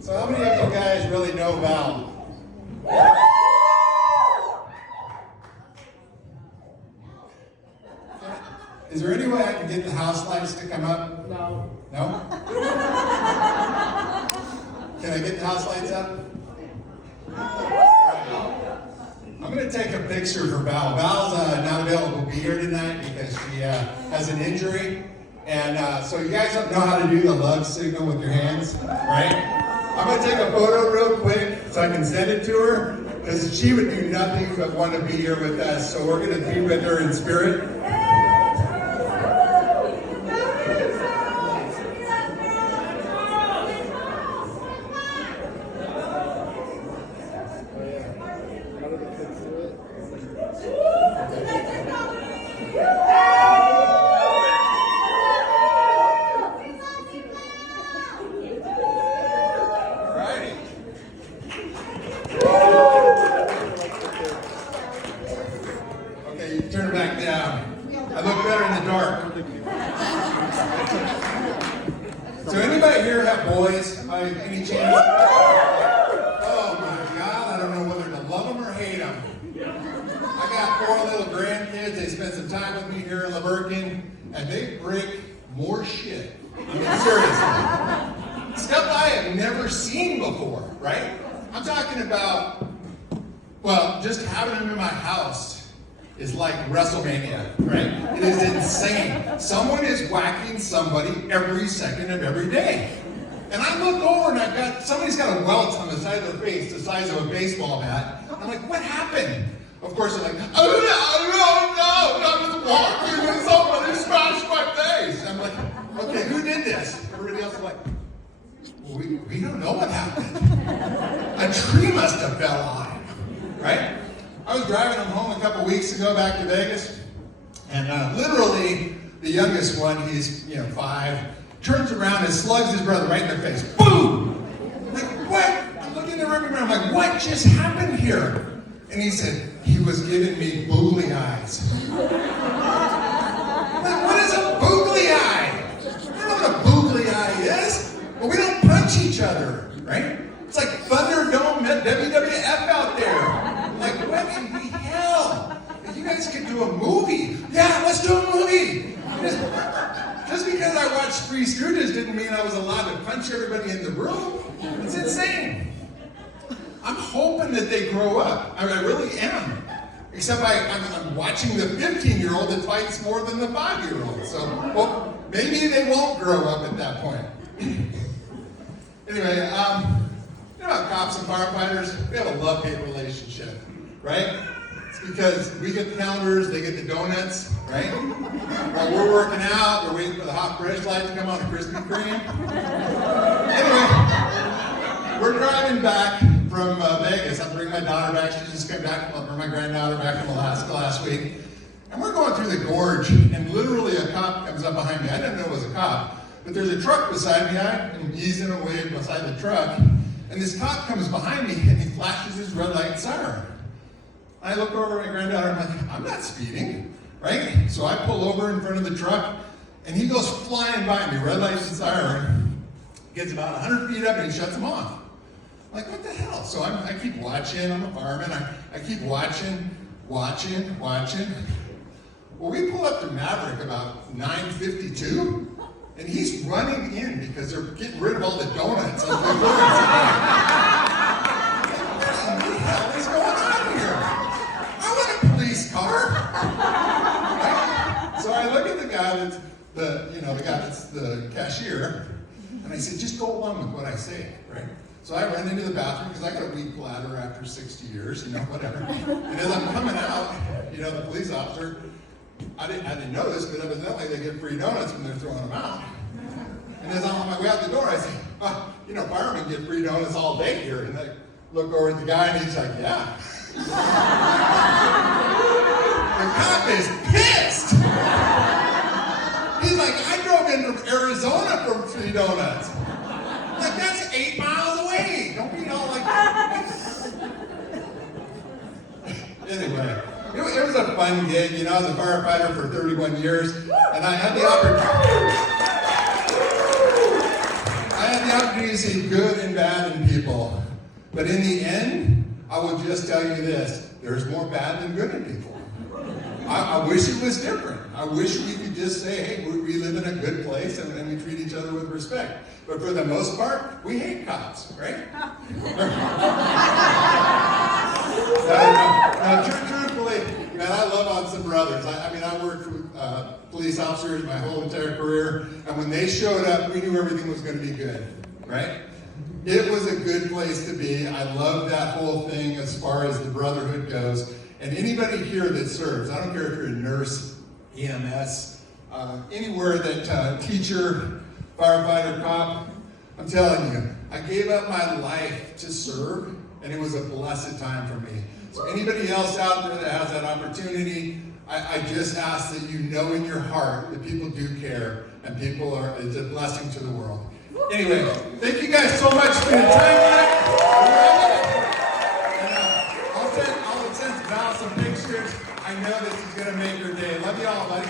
So how many of you guys really know Val? Is there any way I can get the house lights to come up? No. No? Can I get the house lights up? I'm going to take a picture for Val. Val's not available to be here tonight because she has an injury. And so you guys don't know how to do the love signal with your hands, right? I'm going to take a photo real quick so I can send it to her because she would do nothing but want to be here with us. So we're going to be with her in spirit. Turn it back down. I look better in the dark. So anybody here have boys by any chance? Oh my God, I don't know whether to love them or hate them. I got 4 little grandkids. They spent some time with me here in Laverkin, and they break more shit. I mean, seriously. Stuff I have never seen before, right? I'm talking about, well, just having them in my house is like WrestleMania, right? It is insane. Someone is whacking somebody every second of every day. And I look over and somebody's got a welt on the side of their face the size of a baseball bat. I'm like, what happened? Of course they're like, oh no, I was walking and somebody smashed my face. I'm like, okay, who did this? Everybody else is like, well, we don't know what happened. A tree must have fell on him, right? I was driving him home a couple weeks ago back to Vegas, and literally the youngest one, he's 5, turns around and slugs his brother right in the face. Boom! I'm like, what? I'm looking in the rearview mirror. I'm like, what just happened here? And he said, he was giving me boogly eyes. I'm like, what is a boogly eye? I don't know what a boogly eye is, but we don't punch each other, right? It's like Thunderdome WWF out there. Like, what in the hell? If you guys could do a movie. Yeah, let's do a movie. Just because I watched Three Stooges didn't mean I was allowed to punch everybody in the room. It's insane. I'm hoping that they grow up. I really am. Except I'm watching the 15-year-old that fights more than the 5-year-old. So, well, maybe they won't grow up at that point. Anyway, you know, cops and firefighters, we have a love-hate relationship, right? It's because we get the calendars, they get the donuts, right? While we're working out, we're waiting for the hot fresh light to come on the Krispy Kreme. Anyway, we're driving back from Vegas. I'm bringing my daughter back. She just came back, or my granddaughter back from Alaska last week. And we're going through the gorge, and literally a cop comes up behind me. I didn't know it was a cop, but there's a truck beside me. I'm easing away beside the truck. And this cop comes behind me and he flashes his red light siren. I look over at my granddaughter and I'm like, I'm not speeding, right? So I pull over in front of the truck and he goes flying by me, red light and siren, gets about 100 feet up and he shuts them off. I'm like, what the hell? So I keep watching, I'm a fireman, I keep watching. Well, we pull up to Maverick about 9:52. And he's running in because they're getting rid of all the donuts. What the hell is going on here? I want a police car. Right? So I look at the guy that's the cashier, and I said, just go along with what I say, right? So I run into the bathroom because I got a weak bladder after 60 years, whatever. And as I'm coming out, the police officer, I didn't know this, but evidently they get free donuts when they're throwing them out. And as I'm on my way out the door, I say, firemen get free donuts all day here. And I look over at the guy and he's like, yeah. The cop is pissed. He's like, I drove in from Arizona for free donuts. I'm like, that's 8 miles away. Don't be all like that. Anyway. It was a fun gig, I was a firefighter for 31 years, and I had the opportunity we see good and bad in people. But in the end, I will just tell you this. There's more bad than good in people. I wish it was different. I wish we could just say, hey, we live in a good place and we treat each other with respect. But for the most part, we hate cops, right? Truthfully, man, I love on some brothers. I mean, I worked with police officers my whole entire career, and when they showed up, we knew everything was going to be good, right? It was a good place to be. I love that whole thing as far as the brotherhood goes. And anybody here that serves, I don't care if you're a nurse, EMS, anywhere that teacher, firefighter, cop, I'm telling you, I gave up my life to serve, and it was a blessed time for me. So anybody else out there that has that opportunity, I just ask that you know in your heart that people do care, and people are, it's a blessing to the world. Anyway, thank you guys so much for your time tonight. I'll send Val some pictures. I know this is going to make her day. Love you all, buddy.